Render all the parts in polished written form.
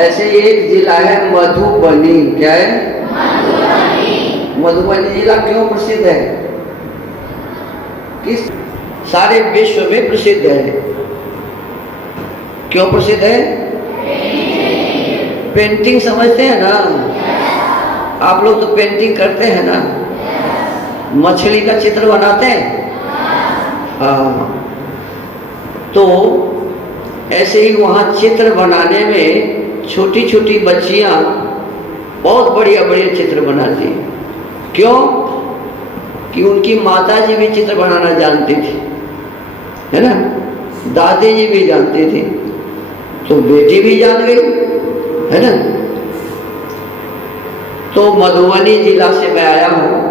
ऐसे एक जिला है मधुबनी। क्या है? मधुबनी जिला क्यों प्रसिद्ध है? किस सारे विश्व में प्रसिद्ध है? क्यों प्रसिद्ध है? पेंटिंग समझते हैं ना आप लोग? तो पेंटिंग करते हैं ना? मछली का चित्र बनाते हैं। हाँ, तो ऐसे ही वहाँ चित्र बनाने में छोटी छोटी बच्चियाँ बहुत बढ़िया बढ़िया चित्र बनाती हैं। क्यों? कि उनकी माता जी भी चित्र बनाना जानती थी, है ना? दादी जी भी जानती थी, तो बेटी भी जान गई, है ना? तो मधुबनी जिला से मैं आया हूँ।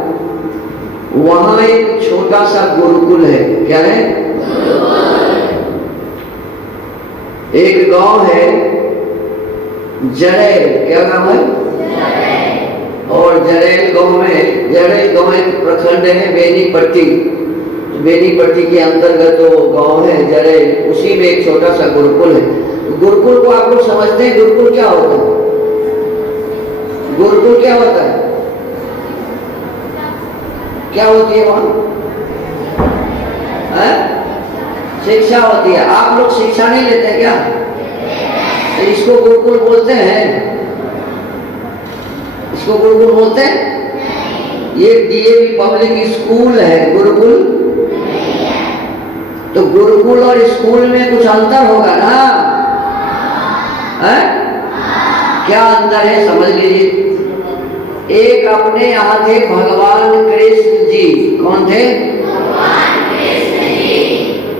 वहाँ एक छोटा सा गुरुकुल है। क्या है? एक गांव है जरेल। क्या नाम है? और जरेल गांव में, जरेल गांव एक प्रखंड है बेनीपट्टी। बेनीपट्टी के अंतर्गत वो गांव है जरेल, उसी में एक छोटा सा गुरुकुल है। गुरुकुल को आप लोग समझते हैं? गुरुकुल क्या होता है? गुरुकुल क्या होता है? क्या होती है वहां? शिक्षा होती है। आप लोग शिक्षा नहीं लेते हैं क्या? इसको गुरुकुल बोलते हैं? इसको गुरुकुल बोलते हैं? ये डीएवी पब्लिक स्कूल है, गुरुकुल। तो गुरुकुल और स्कूल में कुछ अंतर होगा ना? है? क्या अंतर है समझ लीजिए। एक अपने यहाँ थे भगवान कृष्ण जी। कौन थे?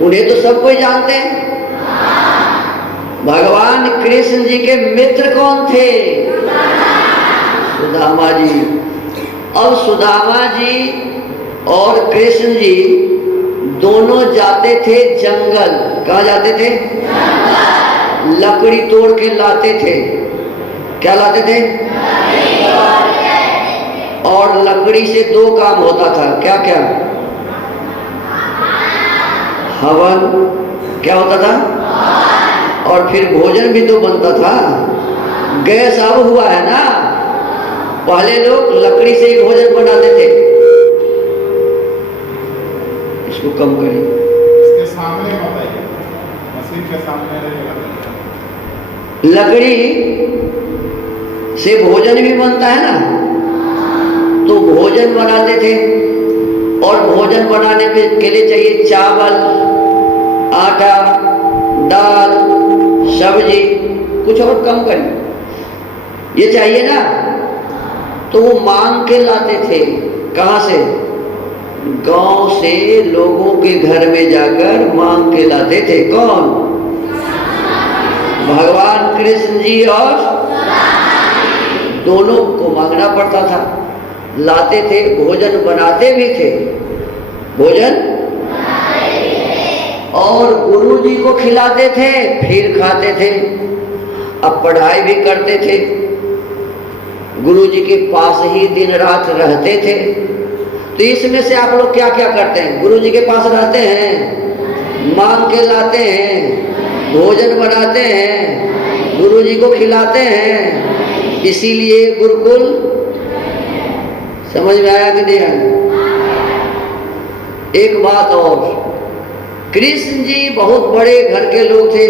उन्हें तो सब कोई जानते हैं। भगवान कृष्ण जी के मित्र कौन थे? सुदामा जी। अब सुदामा जी और कृष्ण जी दोनों जाते थे जंगल। कहाँ जाते थे? लकड़ी तोड़ के लाते थे। क्या लाते थे? और लकड़ी से दो काम होता था। क्या क्या? हवन। क्या होता था? और फिर भोजन भी तो बनता था। गैस अब हुआ है ना, पहले लोग लकड़ी से ही भोजन बनाते थे। इसको कम करिए। इसके सामने बताइए, मशीन के सामने रहेगा। लकड़ी से भोजन भी बनता है ना, तो भोजन बनाते थे। और भोजन बनाने के लिए चाहिए चावल, आटा, दाल, सब्जी। कुछ और कम करिए, ये चाहिए ना। तो वो मांग के लाते थे। कहाँ से? गांव से लोगों के घर में जाकर मांग के लाते थे। कौन? भगवान कृष्ण जी और दोनों को मांगना पड़ता था। लाते थे, भोजन बनाते भी थे। भोजन और गुरु जी को खिलाते थे, फिर खाते थे। अब पढ़ाई भी करते थे, गुरु जी के पास ही दिन रात रहते थे। तो इसमें से आप लोग क्या क्या करते हैं? गुरु जी के पास रहते हैं, मांग के लाते हैं, भोजन बनाते हैं, गुरु जी को खिलाते हैं। इसीलिए गुरुकुल। समझ में आया कि नहीं आया? एक बात और, कृष्ण जी बहुत बड़े घर के लोग थे।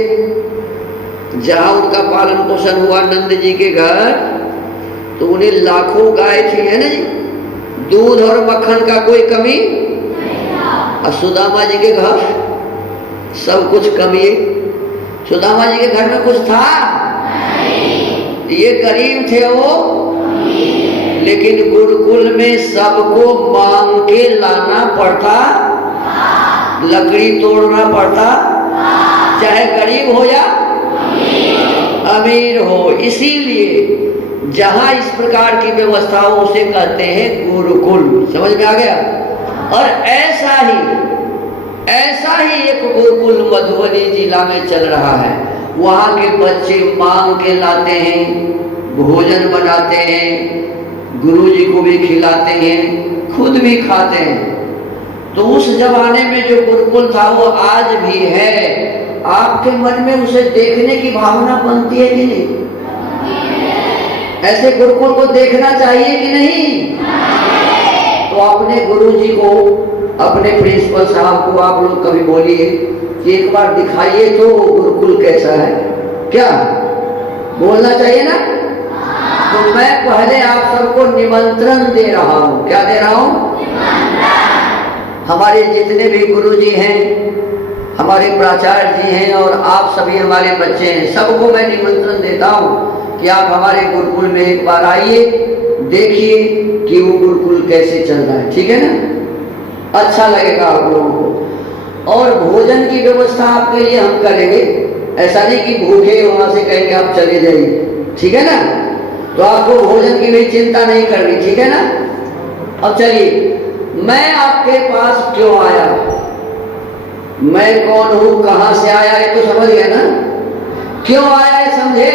जहां उनका पालन पोषण हुआ नंद जी के घर, तो उन्हें लाखों गाय थी, है ना जी? दूध और मक्खन का कोई कमी। और सुदामा जी के घर सब कुछ कमी है। सुदामा जी के घर में कुछ था? ये गरीब थे वो, लेकिन गुरुकुल में सबको मांग के लाना पड़ता, लकड़ी तोड़ना पड़ता, चाहे गरीब हो या अमीर हो। इसीलिए जहां इस प्रकार की व्यवस्था हो उसे कहते हैं गुरुकुल। समझ में आ गया? और ऐसा ही एक गुरुकुल मधुबनी जिला में चल रहा है। वहां के बच्चे मांग के लाते हैं, भोजन बनाते हैं, गुरु जी को भी खिलाते हैं, खुद भी खाते हैं। तो उस जमाने में जो गुरुकुल था वो आज भी है। आपके मन में उसे देखने की भावना बनती है कि नहीं? ऐसे गुरुकुल को देखना चाहिए कि नहीं? तो अपने गुरुजी को, अपने प्रिंसिपल साहब को आप लोग कभी बोलिए कि एक बार दिखाइए तो गुरुकुल कैसा है, क्या बोलना चाहिए ना? तो मैं पहले आप सबको निमंत्रण दे रहा हूं। क्या दे रहा हूं? हमारे जितने भी गुरुजी हैं, हमारे प्राचार्य जी हैं और आप सभी हमारे बच्चे हैं, सबको मैं निमंत्रण देता हूं कि आप हमारे गुरुकुल में एक बार आइए, देखिए कि वो गुरुकुल कैसे चल रहा है। ठीक है ना? अच्छा लगेगा आप लोगों को। और भोजन की व्यवस्था आपके लिए हम करेंगे। ऐसा नहीं कि भूखे वहां से कहेंगे आप चले जाइए। ठीक है ना? तो आपको भोजन की भी चिंता नहीं करनी। ठीक है ना? अब चलिए, मैं आपके पास क्यों आया, मैं कौन हूं, कहां से आया, ये तो समझ गए ना? क्यों आया है समझे?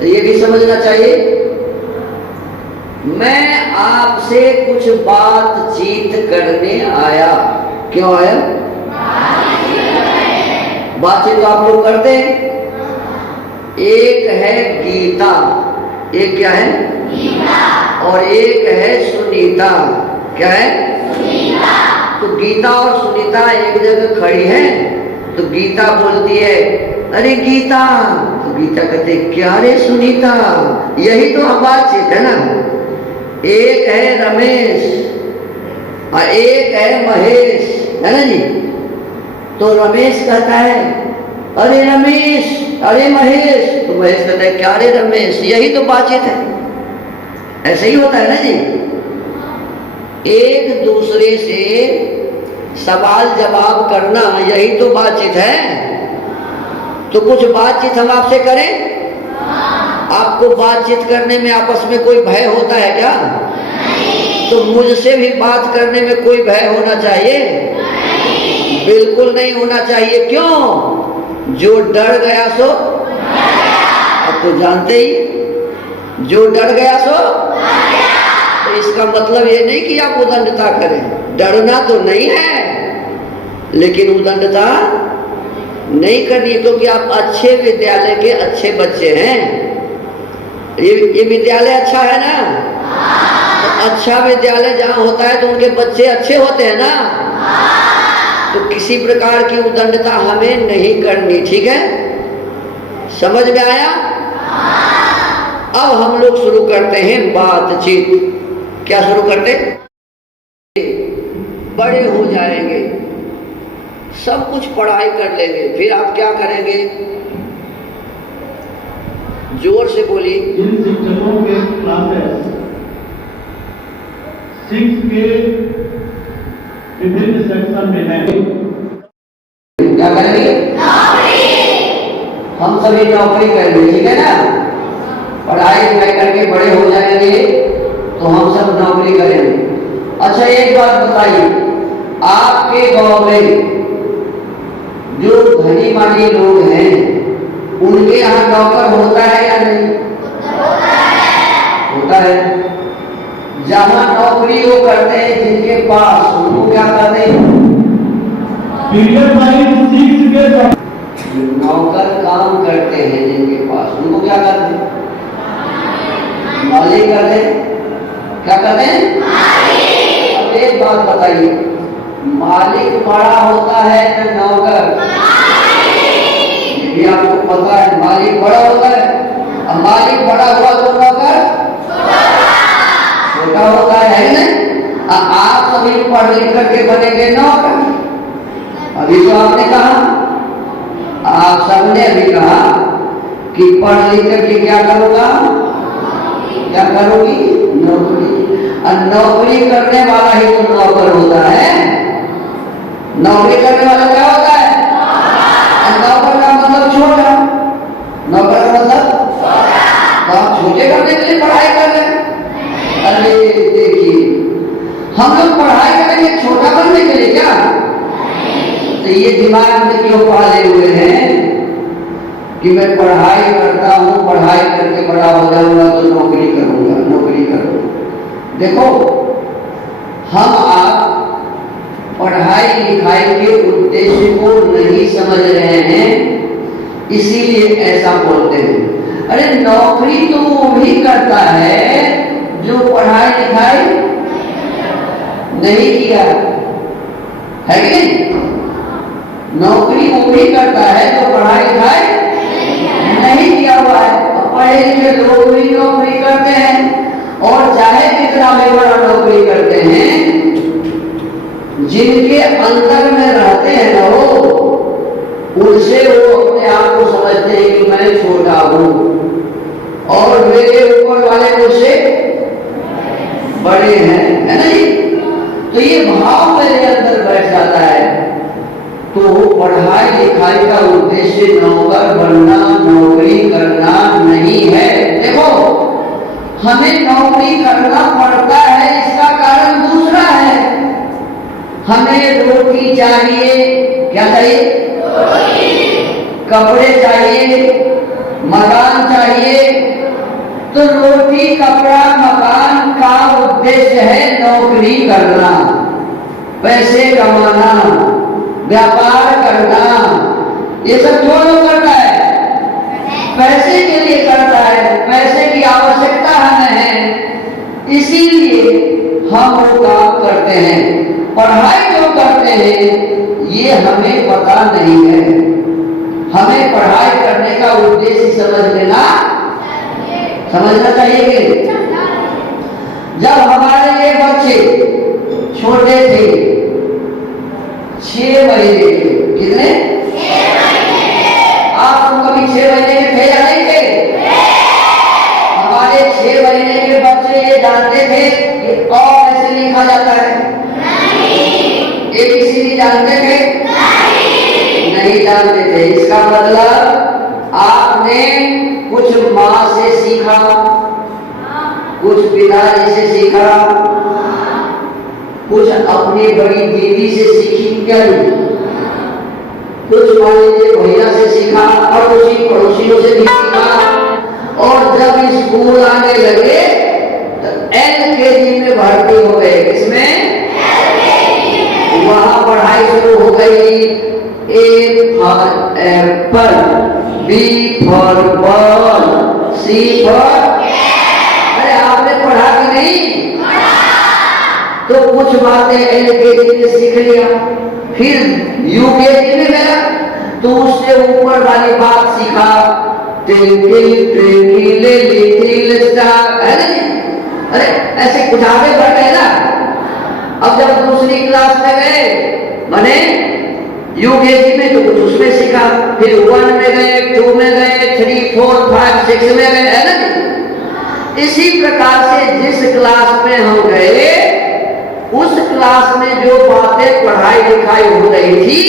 तो ये भी समझना चाहिए। मैं आपसे कुछ बातचीत करने आया। क्यों आया? बातचीत तो आप लोग करते हैं। एक है गीता, एक क्या है? गीता। और एक है सुनीता। क्या है? सुनीता। तो गीता और सुनीता एक जगह खड़ी है, तो गीता बोलती है अरे गीता, तो गीता कहते क्या रे सुनीता, यही तो हम बातचीत है ना। एक है रमेश और एक है महेश, है ना जी? तो रमेश कहता है अरे रमेश, अरे महेश, तो महेश कहता है क्या रे रमेश, यही तो बातचीत है। ऐसे ही होता है ना जी? एक दूसरे से सवाल जवाब करना, यही तो बातचीत है। तो कुछ बातचीत हम आपसे करें। आपको बातचीत करने में आपस में कोई भय होता है क्या? तो मुझसे भी बात करने में कोई भय होना चाहिए? बिल्कुल नहीं होना चाहिए। क्यों? जो डर गया सो, अब तो जानते ही, जो डर गया सो, तो इसका मतलब ये नहीं कि आप उदंडता करें। डरना तो नहीं है, लेकिन उदंडता नहीं करनी, क्योंकि आप अच्छे विद्यालय के अच्छे बच्चे हैं। ये विद्यालय अच्छा है ना? तो अच्छा विद्यालय जहाँ होता है तो उनके बच्चे अच्छे होते हैं ना। तो किसी प्रकार की उदंडता हमें नहीं करनी। ठीक है? समझ में आया? अब हम लोग शुरू करते हैं बातचीत। क्या शुरू करते? बड़े हो जाएंगे, सब कुछ पढ़ाई कर लेंगे, फिर आप क्या करेंगे? जोर से बोलिए। इन शिक्षकों के क्लासेस 6 के विभिन्न सेक्शन में है। क्या करेंगे? हम सभी नौकरी करेंगे। ठीक है ना? पढ़ाई लिखाई करके बड़े हो जाएंगे तो हम सब नौकरी करेंगे। अच्छा एक बात बताइए, आपके गांव में जो धनी मानी लोग हैं उनके यहाँ नौकर होता है या नहीं? होता है। जहाँ नौकरी वो करते हैं जिनके पास, उनको क्या करते हैं? पीरियड वाइज 6 के नौकर काम करते हैं जिनके पास, उनको क्या करते हैं? मालिक करते हैं। क्या करते हैं? अब एक बात बताइए, मालिक बड़ा होता है ना नौकर? ये आपको पता है, मालिक बड़ा होता है। अब मालिक बड़ा हुआ तो नौकर छोटा होता है ना? आप सभी पढ़ लिख करके बनेंगे नौकर। अभी तो आपने कहा, आप सबने अभी कहा कि पढ़ लिख करके क्या करूंगा, क्या करोगी? नौकरी। और नौकरी करने वाला ही तो नौकर होता है। नौकरी करने वाला क्या होता है? नौकर का मतलब छोटा। नौकर का मतलब तो आप छोटे करने के लिए पढ़ाई कर रहे हैं। अरे देखिए, हम लोग पढ़ाई करेंगे छोटा करने के लिए क्या? तो ये दिमाग में क्यों पाले हुए हैं कि मैं पढ़ाई करता हूँ, पढ़ाई करके बड़ा हो जाऊंगा तो नौकरी करूंगा, नौकरी करूंगा। देखो, हम आप पढ़ाई लिखाई के उद्देश्य को नहीं समझ रहे हैं, इसीलिए ऐसा बोलते हैं। अरे नौकरी तो वो भी करता है जो पढ़ाई लिखाई नहीं किया है कि नहीं? नौकरी वो भी करता है जो पढ़ाई लिखाई नहीं किया हुआ है। पढ़े लिखे लोग भी नौकरी करते हैं और चाहे कितना भी बड़ा नौकरी करते हैं, जिनके अंदर में रहते हैं ना वो, उनसे वो अपने आप को समझते हैं कि मैं छोटा हूं और मेरे ऊपर वाले मुझसे बड़े हैं, है ना जी? तो ये भाव मेरे अंदर बैठ जाता है। तो पढ़ाई लिखाई का उद्देश्य नौकर बनना, नौकरी करना नहीं है। देखो, हमें नौकरी करना पड़ता है, इसका कारण दूसरा है। हमें रोटी चाहिए, क्या चाहिए? कपड़े चाहिए, मकान चाहिए। तो रोटी, कपड़ा, मकान का उद्देश्य है नौकरी करना, पैसे कमाना, व्यापार करना। ये सब क्यों लोग करता है? पैसे के लिए करता है, पैसे की आवश्यकता हमें है, इसीलिए हम वो काम करते हैं। पढ़ाई जो करते हैं ये हमें पता नहीं है। हमें पढ़ाई करने का उद्देश्य समझना चाहिए कि जब हमारे ये बच्चे छोटे थे, 6 महीने के, कितने? आप तुम कभी 6 महीने के थे या नहीं थे? हमारे 6 महीने के बच्चे ये जानते थे कि अ कैसे लिखा जाता है? ABCD जानते थे? नहीं जानते थे। इसका मतलब आपने कुछ माँ से सीखा, कुछ पिताजी से सीखा, कुछ अपनी बड़ी दीदी से सीखी, क्या नहीं? कुछ मान लीजिए भैया से सीखा, पड़ोसी पड़ोसियों से भी सीखा। और जब स्कूल आने लगे तो LKG में भर्ती हो गए। इसमें वहां पढ़ाई शुरू हो गई। A for Apple, B for ball, C for, अरे आपने पढ़ा कि नहीं? तो कुछ बातें LKG में सीख लिया, फिर UKG में गया तो उससे ऊपर वाली बात सीखा, ट्विंकल ट्विंकल लिटिल स्टार, है ना? अरे ऐसे कुछ आगे बढ़ गए ना। अब जब दूसरी क्लास में गए, माने UKG में, तो कुछ उसमें सीखा, फिर 1 में गए, 2 में गए, 3, 4, 5, 6 में गए, है ना? इसी प्रकार से जिस क्लास में हम गए, उस क्लास में जो बातें पढ़ाई लिखाई हो रही थी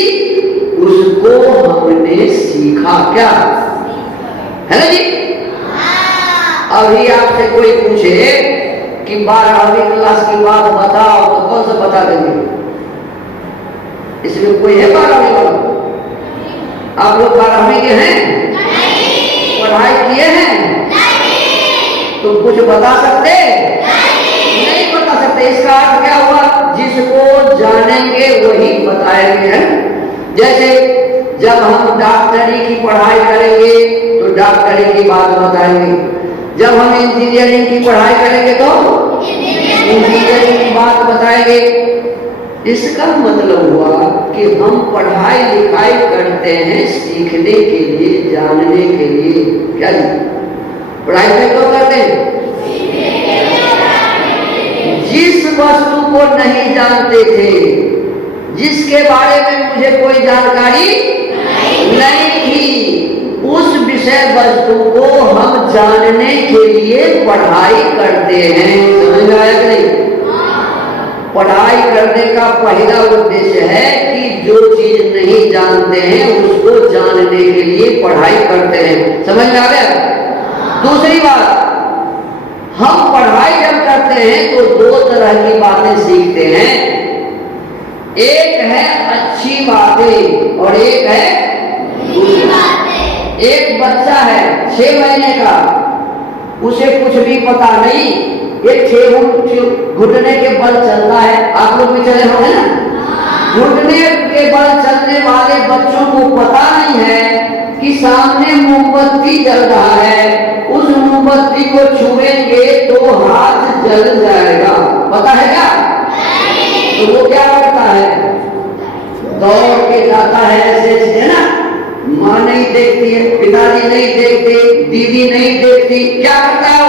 उसको हमने सीखा, क्या है ना जी? अभी आपसे कोई पूछे कि 12वीं क्लास की बात बताओ तो कौन सा बता देंगे? इसमें कोई है 12वीं वाला? आप लोग 12वीं के हैं? नहीं। पढ़ाई किए हैं? नहीं। तो कुछ बता सकते? नहीं बता सकते। इसका अर्थ क्या हुआ? जिसको जानेंगे वही बताएंगे, है? जैसे जब हम डॉक्टरी की पढ़ाई करेंगे तो डॉक्टरी की बात बताएंगे, जब हम इंजीनियरिंग की पढ़ाई करेंगे तो इंजीनियरिंग की बात बताएंगे। इसका मतलब हुआ कि हम पढ़ाई लिखाई करते हैं सीखने के लिए, जानने के लिए। क्या जी? पढ़ाई लिखाई क्यों करते हैं? जिस वस्तु को नहीं जानते थे, जिसके बारे में मुझे कोई जानकारी नहीं थी, उस विषय वस्तु को हम जानने के लिए पढ़ाई करते हैं। समझ में आया कि नहीं? पढ़ाई करने का पहला उद्देश्य है कि जो चीज नहीं जानते हैं उसको जानने के लिए पढ़ाई करते हैं। समझ में आ गया? दूसरी बात, हम पढ़ाई जब करते हैं तो 2 तरह की बातें सीखते हैं। एक है अच्छी बातें और एक है बुरी बातें। एक बच्चा है 6 महीने का, उसे कुछ भी पता नहीं, एक 6 घुटने के बल चलता है। आप लोग भी चले होंगे ना? घुटने के बल चलने वाले बच्चों को पता नहीं है कि सामने मोमबत्ती जल रहा है को छुएंगे तो हाथ जल जाएगा, पता है क्या? तो वो क्या करता है? दौड़ के जाता है, ऐसे है ना, माँ नहीं देखती है, पिताजी नहीं देखते, दीदी नहीं देखती, क्या करता है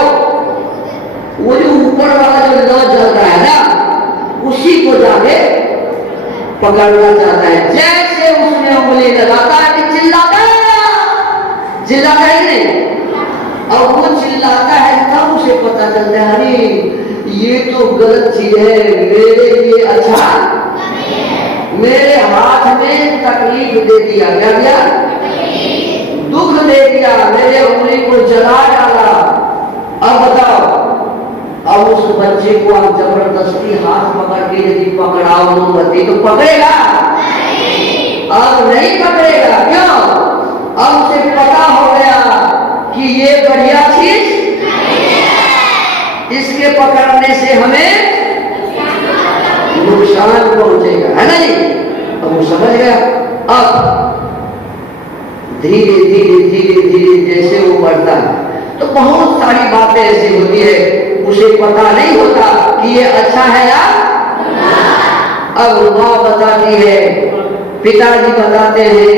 वो जो ऊपर वाला जो लौ जलता है ना, उसी को जाके पकड़ना चाहता है। जैसे उसमें उंगली लगाता है कि चिल्लाता है नहीं, और वो चिल्लाता है तब उसे पता चलता है अरे ये तो गलत चीज है, मेरे लिए अच्छा, मेरे हाथ में तकलीफ दे दिया, क्या दिया? दुख दे दिया, मेरे उंगली को जला डाला। अब बताओ, अब उस बच्चे को आप जबरदस्ती हाथ पकड़ के यदि पकड़ाओ मोमबत्ती तो पकड़ेगा? अब नहीं पकड़ेगा। क्यों? अब उसे पता हो गया कि ये बढ़िया चीज, इसके पकड़ने से हमें नुकसान पहुंचेगा, है ना जी? अब वो समझ गया। अब धीरे धीरे धीरे धीरे जैसे वो बढ़ता है तो बहुत सारी बातें ऐसी होती है, उसे पता नहीं होता कि ये अच्छा है या। अब माँ बताती है, पिताजी बताते हैं,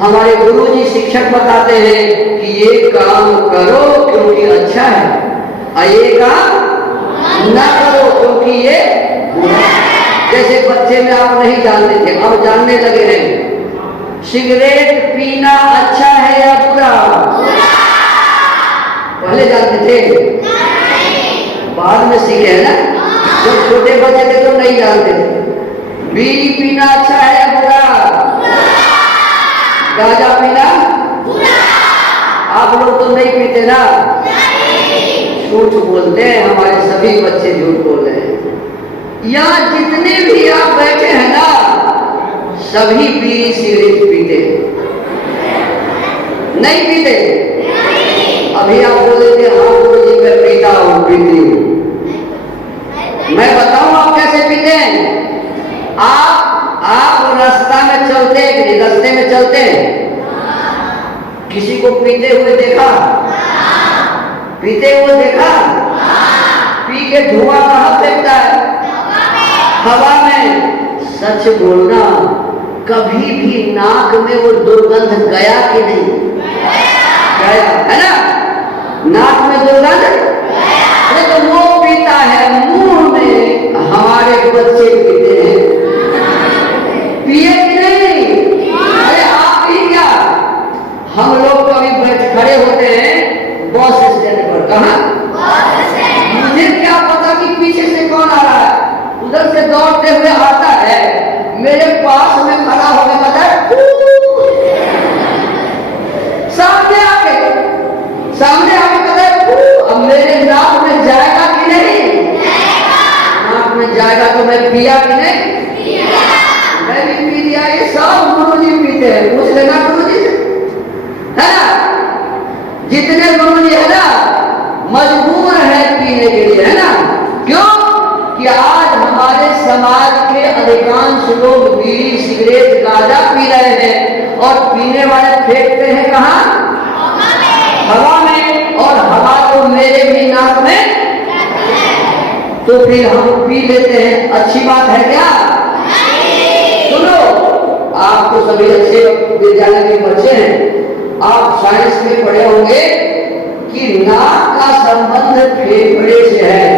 हमारे गुरुजी शिक्षक बताते हैं कि ये काम करो क्योंकि अच्छा है, और ये काम ना करो क्योंकि ये बुरा है। जैसे बच्चे में आप नहीं जानते थे, अब जानने लगे हैं, सिगरेट पीना अच्छा है या बुरा? पहले जानते थे, बाद में सीखे है ना। जब छोटे बच्चे थे तो नहीं जानते थे। बीड़ी पीना अच्छा है या बुरा? गांजा पीना? आप लोग तो नहीं पीते ना, झूठ बोलते हैं, हमारे सभी बच्चे झूठ बोल रहे हैं। यहाँ जितने भी आप बैठे हैं ना, सभी बीड़ी सिगरेट पीते नहीं पीते? अभी आप बोले थे हाँ गुरुजी मैं पीता हूँ, पीती हूँ। मैं बताऊं आप कैसे पीते हैं। आप रास्ता में चलते हैं, रास्ते में चलते हैं, किसी को पीते हुए देखा? पीते हुए देखा? पी के धुआं कहाँ फेंकता है? हवा में। सच बोलना, कभी भी नाक में वो दुर्गंध गया कि नहीं? गया है ना, नाक में दुर्गंध। अरे तो वो पीता है, मुंह में हमारे बच्चे पीते हैं, पिए कि नहीं? अरे आप पी क्या? हम लोग कभी बैठ खड़े होते हैं बस स्टैंड पर, कहाँ? मुझे क्या पता कि पीछे से कौन आ रहा है, उधर से दौड़ते हुए आता है, मेरे पास में खड़ा होने का सामने आके कहता अब मेरे नाक में जाएगा कि नहीं? नाक में जाएगा तो मैं पिया कि नहीं? मैं भी पी लिया। ये सब गुरुजी पीते हैं, पूछ लेना गुरुजी से, है ना। जितने गुरुजी है ना मजबूर है पीने के लिए, है ना। क्यों? कि आज हमारे समाज के अधिकांश लोग बीड़ी सिगरेट गांजा पी रहे हैं, और पीने वाले फेंकते हैं कहाँ? हवा में। और हवा तो मेरे भी नाक में, तो फिर हम पी लेते हैं। अच्छी बात है क्या? सुनो, आप तो सभी अच्छे विद्यालय के बच्चे हैं, आप साइंस में पढ़े होंगे कि नाक का संबंध फेफड़े से है।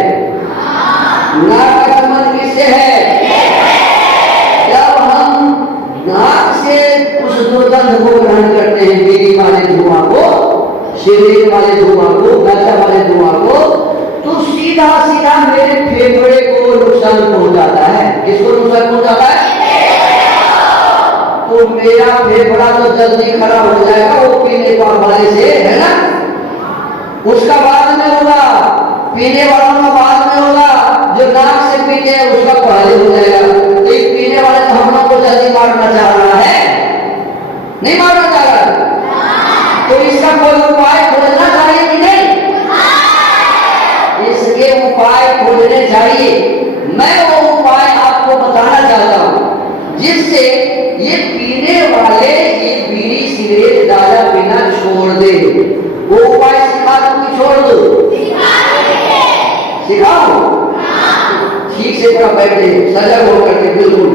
नाक का संबंध किससे है? जब हम नाक से उस दुर्गंध को ग्रहण करते हैं, बीड़ी वाले धुआं को, सिगरेट वाले धुआं को, गांजा वाले धुआं को, तो सीधा सीधा मेरे फेफड़े को नुकसान पहुंचाता है। किसको नुकसान पहुंचाता है? तो मेरा फेफड़ा तो जल्दी खराब हो जाएगा वो पीने वाले से, है ना। उसका बाद में होगा, पीने वालों का बाद में होगा, जो नाक से पीते हैं उसका पहले हो जाएगा। तो एक पीने वाले तो हम लोग को जल्दी मारना चाह रहा है, नहीं मारना चाह रहा, तो इसका कोई उपाय खोजना चाहिए कि नहीं? इसके उपाय खोजने चाहिए। मैं वो उपाय आपको बताना चाहता हूं, जिससे ये पीने वाले ये बीड़ी सिगरेट गांजा पीना छोड़ दे। वो उपाय सिखा दूं कि छोड़ दो? सिखाओ? ठीक से थोड़ा बैठ जाइए, सजग होकर के बिल्कुल।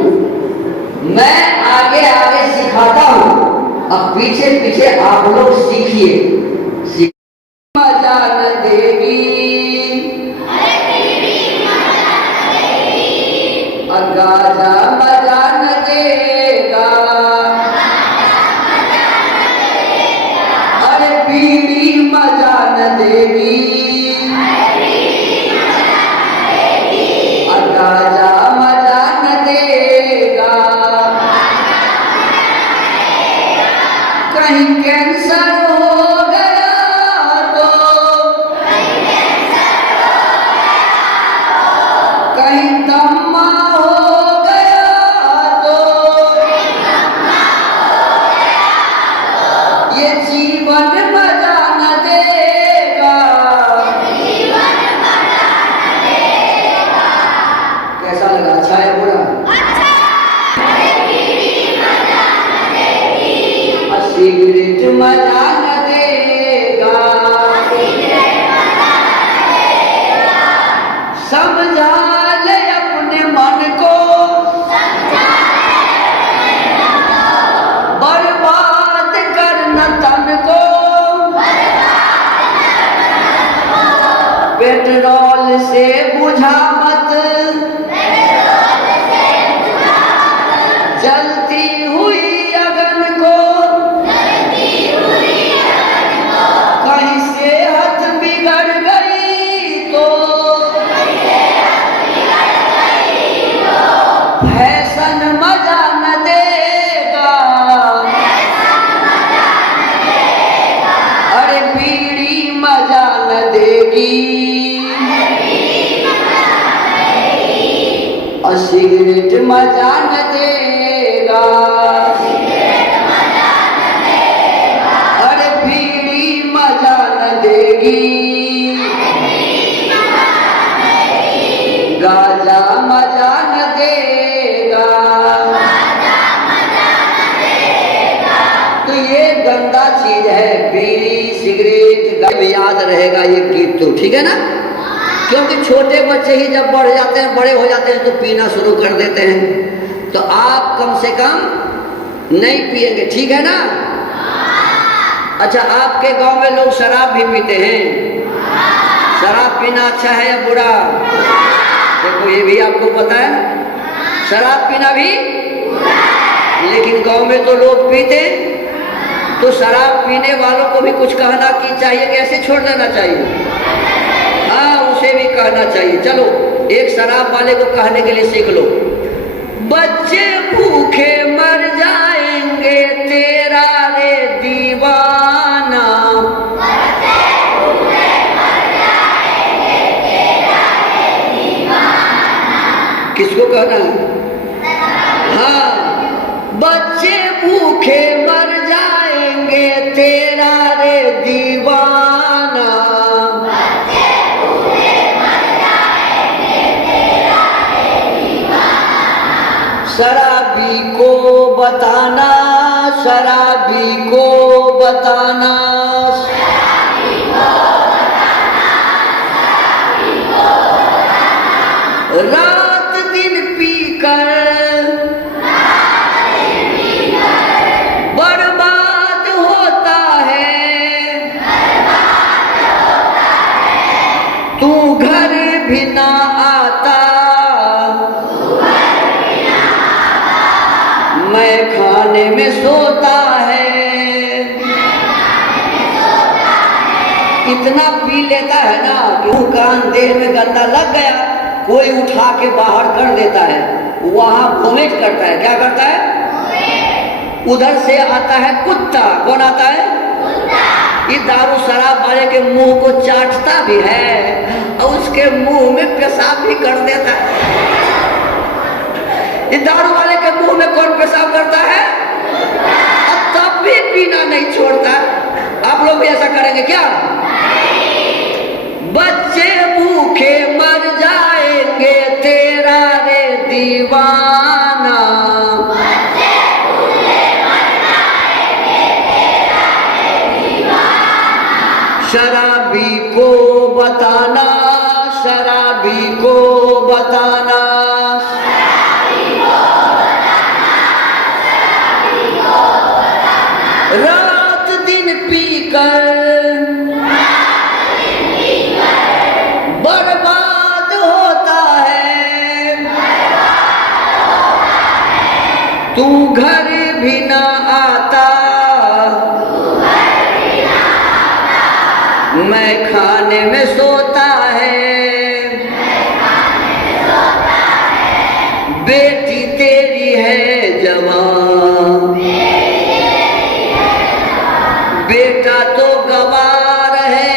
मैं आगे आगे सिखाता हूँ, अब पीछे पीछे आप लोग सीखिए। मजा न देगी, गाजा मजा न देगा, अरे बीड़ी मजा न देगी, गाजा मजा न देगा, कहीं कैंसर हो गया तो, कहीं दम्मा हो गया तो, ये जीवन मजा न देगा। कैसा लगा? अच्छा है बुरा? सिगरेट मजा न देगा, समझा ले अपने मन को, बर्बाद करना तन को, पेट्रोल से बुझा मत, जलती हुई अगन को, कहीं सेहत बिगड़ गई तो, फैशन मजा न देगा, अरे बीड़ी मजा न देगी, और सिगरेट मजा न देगा, अरे बीड़ी मजा न देगी, गाजा मजा न देगा। तो ये गंदा चीज है बीड़ी सिगरेट, याद रहेगा ये गीत तो, ठीक है ना? क्योंकि छोटे बच्चे ही जब बढ़ जाते हैं, बड़े हो जाते हैं तो पीना शुरू कर देते हैं, तो आप कम से कम नहीं पिएंगे, ठीक है ना? अच्छा, आपके गांव में लोग शराब भी पीते हैं? शराब पीना अच्छा है या बुरा? देखो ये भी आपको पता है, शराब पीना भी, लेकिन गांव में तो लोग पीते, तो शराब पीने वालों को भी कुछ कहना की चाहिए कि ऐसे छोड़ देना चाहिए? हाँ, उसे भी कहना चाहिए। चलो एक शराब वाले को कहने के लिए सीख लो, बच्चे भूखे मर जाएंगे तेरा रे दीवाना, किसको कहना है? हाँ, बच्चे भूखे मर जाएंगे तेरा रे दीवाना, शराबी को बताना, शराबी को बताना, रात दिन पीकर बर्बाद होता है, तू घर भी ना आता, मैं खाने में सोता है, इतना पी लेता है ना कि कान देह में गंदा लग गया, कोई उठा के बाहर कर देता है, वहां वोमिट करता है। क्या करता है? उधर से आता है कुत्ता। कौन आता है? ये दारू शराब वाले के मुंह को चाटता भी है और उसके मुंह में पेशाब भी कर देता है। ये दारू वाले के मुंह में कौन पेशाब करता है? और तब भी पीना नहीं छोड़ता। आप लोग भी ऐसा करेंगे क्या? बच्चे भूखे मर जाएंगे तेरा रे दीवाना, शराबी को बताना, शराब तू घर भी ना आता, मैं खाने में सोता है, बेटी तेरी है जवान, बेटा तो गवार है।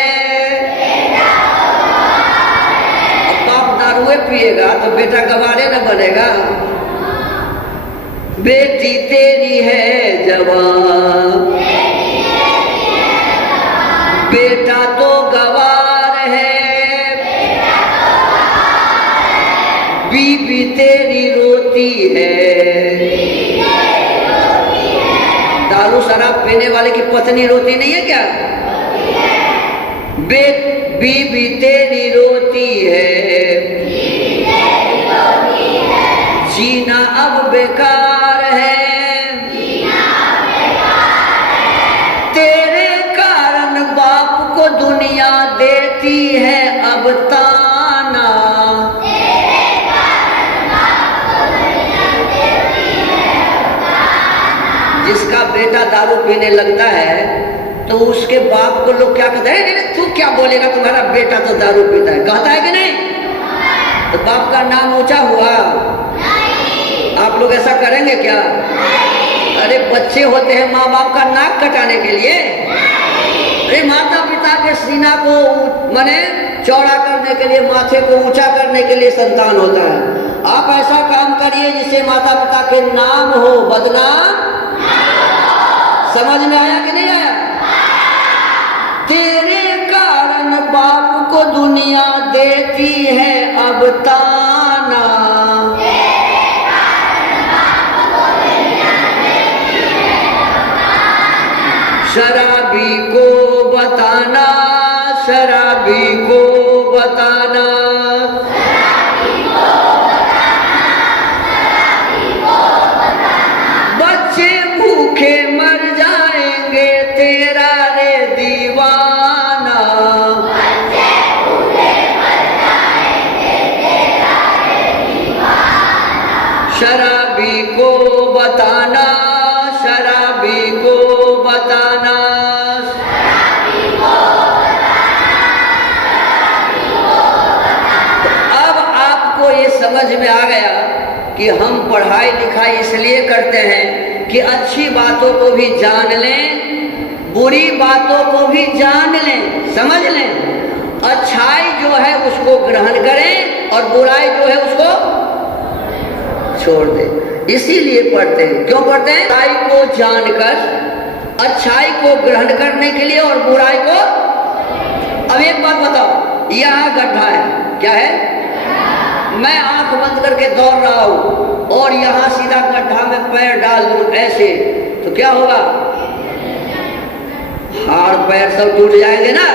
अब बाप दारुए पिएगा तो बेटा गवारे न बनेगा। बेटी तेरी है जवान, बेटा तो गवार है, बीबी तेरी रोती है। दारू शराब पीने वाले की पत्नी रोती नहीं है क्या? बीबी तेरी रोती है, जीना अब बेकार है, तेरे कारण बाप को दुनिया देती है अब ताना। जिसका बेटा दारू पीने लगता है तो उसके बाप को लोग क्या कहते हैं, तू क्या बोलेगा, तुम्हारा बेटा तो दारू पीता है, कहता है कि नहीं? तो बाप का नाम ऊंचा हुआ। आप लोग ऐसा करेंगे क्या? अरे बच्चे होते हैं माँ बाप का नाक कटाने के लिए। अरे माता पिता के सीना को माने चौड़ा करने के लिए, माथे को ऊंचा करने के लिए संतान होता है। आप ऐसा काम करिए जिससे माता पिता के नाम हो, बदनाम। समझ में आया कि नहीं आया? तेरे कारण बाप को दुनिया देती है अब ताना, शराबी को बताना, शराबी को बताना, बच्चे भूखे मर जाएंगे तेरा रे दीवाना, शराबी को बताना, शराबी को बताना। अब आपको ये समझ में आ गया कि हम पढ़ाई लिखाई इसलिए करते हैं कि अच्छी बातों को भी जान लें, बुरी बातों को भी जान लें, समझ लें। अच्छाई जो है उसको ग्रहण करें और बुराई जो है उसको छोड़ दें। इसीलिए पढ़ते हैं। क्यों पढ़ते हैं? अच्छाई को जानकर, अच्छाई को ग्रहण करने के लिए और बुराई को। अब एक बात बताओ, यहाँ गड्ढा है, क्या है? मैं आंख बंद करके दौड़ रहा हूं और यहाँ सीधा गड्ढा में पैर डाल दूं ऐसे, तो क्या होगा? हाथ पैर सब टूट जाएंगे ना।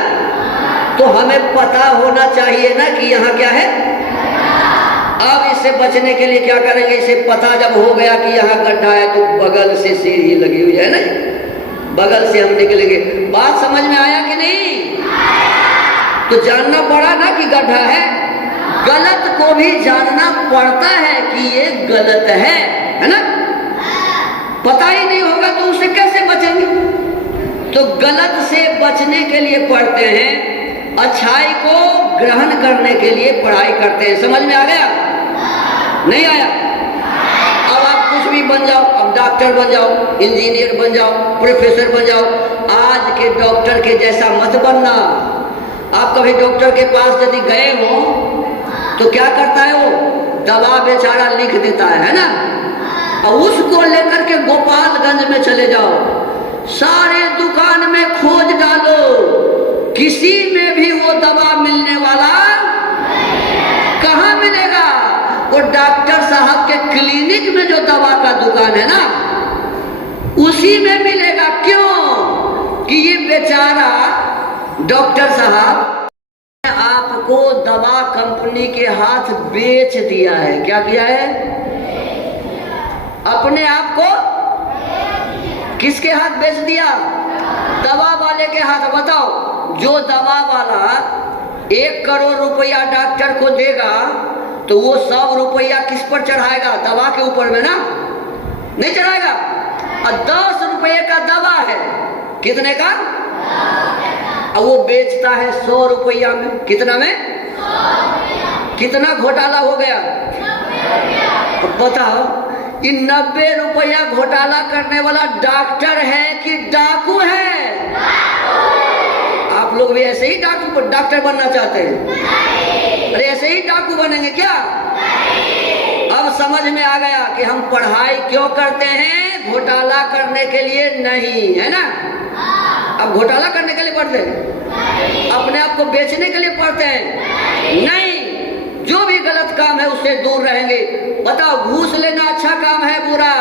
तो हमें पता होना चाहिए ना कि यहाँ क्या है। अब इससे बचने के लिए क्या करेंगे? इसे पता जब हो गया कि यहाँ गड्ढा है तो बगल से सीढ़ी लगी हुई है ना, बगल से हम निकलेंगे। बात समझ में आया कि नहीं? तो जानना पड़ा ना कि गड्ढा है। गलत को भी जानना पड़ता है कि ये गलत है ना। पता ही नहीं होगा तो उससे कैसे बचेंगे? तो गलत से बचने के लिए पढ़ते हैं, अच्छाई को ग्रहण करने के लिए पढ़ाई करते हैं। समझ में आ गया? नहीं आया? अब आप कुछ भी बन जाओ, अब डॉक्टर बन जाओ, इंजीनियर बन जाओ, प्रोफेसर बन जाओ, आज के डॉक्टर के जैसा मत बनना। आप कभी डॉक्टर के पास यदि गए हो तो क्या करता है? वो दवा बेचारा लिख देता है ना, और उसको लेकर के गोपालगंज में चले जाओ, सारे दुकान में खोज डालो, किसी में भी वो दवा मिलने वाला कहाँ मिलेगा? वो डॉक्टर साहब के क्लिनिक में जो दवा का दुकान है ना, उसी में मिलेगा। क्यों? कि ये बेचारा डॉक्टर साहब ने आपको दवा कंपनी के हाथ बेच दिया है। क्या किया है? अपने आप को किसके हाथ बेच दिया? दवा वाले के हाथ। बताओ, जो दवा वाला 1 करोड़ रुपया डॉक्टर को देगा तो वो 100 रुपया किस पर चढ़ाएगा? दवा के ऊपर में ना। नहीं चढ़ाएगा। और 10 रुपये का दवा है, कितने का? अब वो बेचता है 100 रुपया में। कितना में? कितना घोटाला हो गया? अब बताओ, कि 90 रुपया घोटाला करने वाला डॉक्टर है कि डाकू है? आप लोग भी ऐसे ही डॉक्टर बनना चाहते हैं? अरे ऐसे ही डाकू बनेंगे क्या? अब समझ में आ गया कि हम पढ़ाई क्यों करते हैं, घोटाला करने के लिए नहीं, है ना? अब घोटाला करने के लिए पढ़ते हैं? अपने आप को बेचने के लिए पढ़ते हैं? नहीं, जो भी गलत काम है उससे दूर रहेंगे। बताओ, घूस लेना अच्छा काम है बुरा?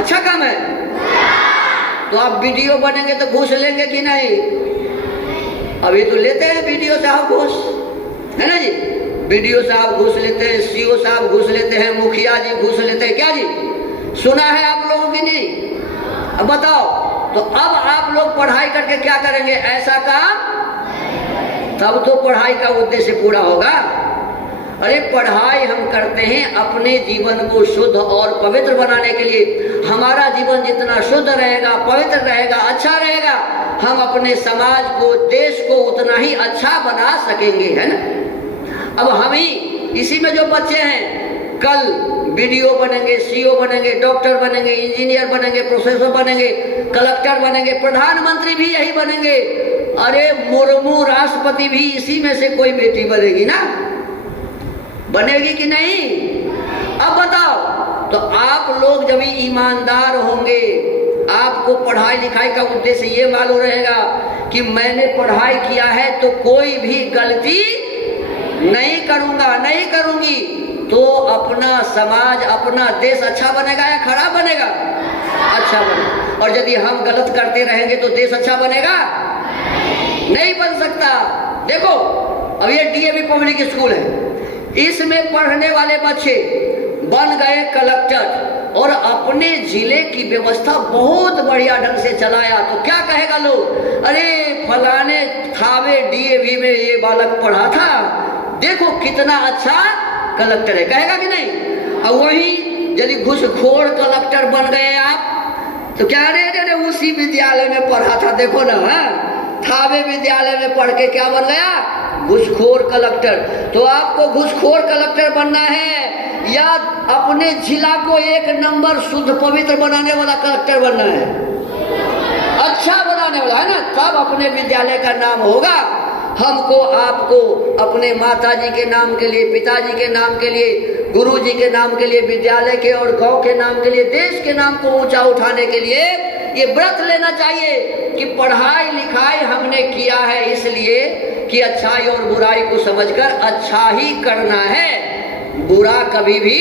अच्छा काम है। तो आप वीडियो बनेंगे तो घूस लेंगे कि नहीं? अभी तो लेते हैं वीडियो साहब घूस, है ना जी? वीडियो साहब घूस लेते हैं, सीओ साहब घूस लेते हैं, मुखिया जी घूस लेते हैं, क्या जी? सुना है आप लोगों की नहीं? अब बताओ, तो अब आप लोग पढ़ाई करके क्या करेंगे? ऐसा काम, तब तो पढ़ाई का उद्देश्य पूरा होगा। अरे पढ़ाई हम करते हैं अपने जीवन को शुद्ध और पवित्र बनाने के लिए। हमारा जीवन जितना शुद्ध रहेगा, पवित्र रहेगा, अच्छा रहेगा, हम अपने समाज को, देश को उतना ही अच्छा बना सकेंगे, है ना? अब हम ही इसी में जो बच्चे हैं, कल बीडीओ बनेंगे, सीओ बनेंगे, डॉक्टर बनेंगे, इंजीनियर बनेंगे, प्रोफेसर बनेंगे, कलेक्टर बनेंगे, प्रधानमंत्री भी यही बनेंगे। अरे मुर्मू राष्ट्रपति भी इसी में से कोई बेटी बनेगी ना? बनेगी कि नहीं? अब बताओ, तो आप लोग जब ईमानदार होंगे, आपको पढ़ाई लिखाई का उद्देश्य ये मालूम रहेगा कि मैंने पढ़ाई किया है तो कोई भी गलती नहीं करूंगा, नहीं करूंगी, तो अपना समाज, अपना देश अच्छा बनेगा या खराब बनेगा? अच्छा बनेगा। और यदि हम गलत करते रहेंगे तो देश अच्छा बनेगा? नहीं बन सकता। देखो, अब ये डीएवी पब्लिक स्कूल है, इसमें पढ़ने वाले बच्चे बन गए कलेक्टर और अपने जिले की व्यवस्था बहुत बढ़िया ढंग से चलाया। तो क्या कहेगा लोग? अरे फलाने थावे डीएवी में ये बालक पढ़ा था, देखो कितना अच्छा कलेक्टर है, कहेगा कि नहीं? और वही यदि घूसखोर कलेक्टर बन गए आप, तो क्या? अरे उसी विद्यालय में पढ़ा था, देखो ना, थावे विद्यालय में पढ़ के क्या बन गया? घूसखोर कलेक्टर। तो आपको घूसखोर कलेक्टर बनना है या अपने जिला को 1 नंबर शुद्ध पवित्र बनाने वाला कलेक्टर बनना है? अच्छा बनाने वाला, है ना? तब अपने विद्यालय का नाम होगा। हमको, आपको अपने माताजी के नाम के लिए, पिताजी के नाम के लिए, गुरुजी के नाम के लिए, विद्यालय के और गांव के नाम के लिए, देश के नाम को ऊंचा उठाने के लिए ये व्रत लेना चाहिए कि पढ़ाई लिखाई हमने किया है इसलिए कि अच्छाई और बुराई को समझकर अच्छा ही करना है, बुरा कभी भी।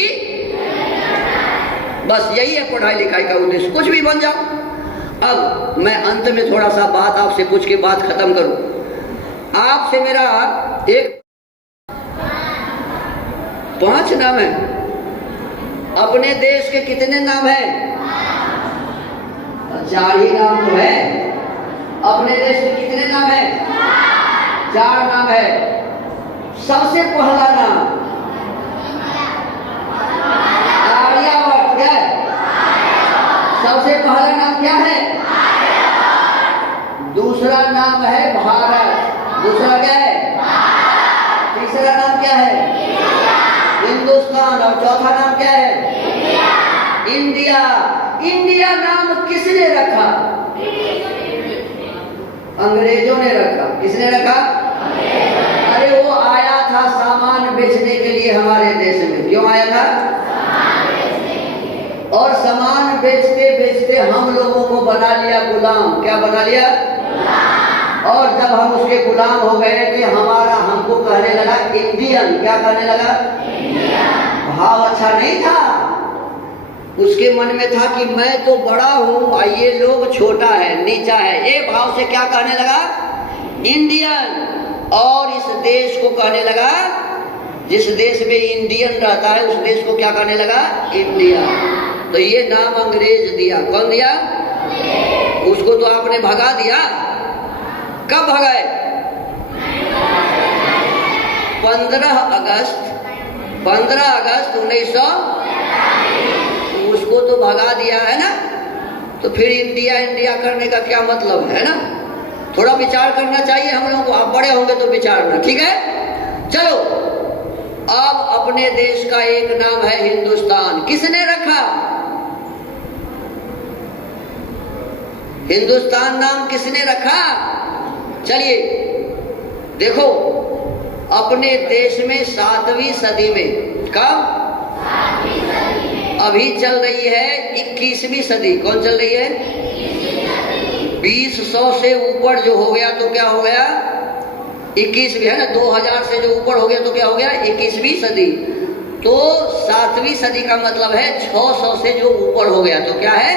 बस यही है पढ़ाई लिखाई का उद्देश्य, कुछ भी बन जाओ। अब मैं अंत में थोड़ा सा बात आपसे पूछ के बात खत्म करूं। आपसे मेरा एक 5 नाम है। अपने देश के कितने नाम हैं? 4 ही नाम तो है। अपने देश के कितने नाम है? 4 नाम है। सबसे पहला नाम आर्यभट्ट है। सबसे पहला नाम क्या है? दूसरा नाम है भारत। दूसरा क्या है? तीसरा नाम क्या है? हिंदुस्तान। और चौथा नाम क्या है? इंडिया। इंडिया नाम किसने रखा? अंग्रेजों ने रखा। किसने रखा? अरे वो आया था सामान बेचने के लिए हमारे देश में। क्यों आया था? और सामान बेचते बेचते हम लोगों को बना लिया गुलाम। क्या बना लिया? और जब हम उसके गुलाम हो गए थे, हमको कहने लगा इंडियन। क्या कहने लगा? भाव अच्छा नहीं था। उसके मन में था कि मैं तो बड़ा हूं और ये लोग छोटा है, नीचा है। ये भाव से क्या कहने लगा? इंडियन। और इस देश को कहने लगा, जिस देश में इंडियन रहता है उस देश को क्या कहने लगा? इंडिया। तो ये नाम अंग्रेज दिया। कौन दिया? उसको तो आपने भगा दिया। कब भगाए? 15 अगस्त 19 तो भगा दिया है ना, तो फिर इंडिया इंडिया करने का क्या मतलब है ना? थोड़ा विचार करना चाहिए हम लोगों को। आप बड़े होंगे तो विचारना, ठीक है? चलो, अब अपने देश का एक नाम है हिंदुस्तान। किसने रखा? हिंदुस्तान नाम किसने रखा? चलिए देखो, अपने देश में 7वीं सदी में, कब? अभी चल रही है 21वीं सदी। कौन चल रही है? 2000 से ऊपर जो हो गया तो क्या हो गया? 21वीं है ना। 2000 से जो ऊपर हो गया तो क्या हो गया? 21वीं सदी। तो 7वीं सदी का मतलब है 600 से जो ऊपर हो गया तो क्या है?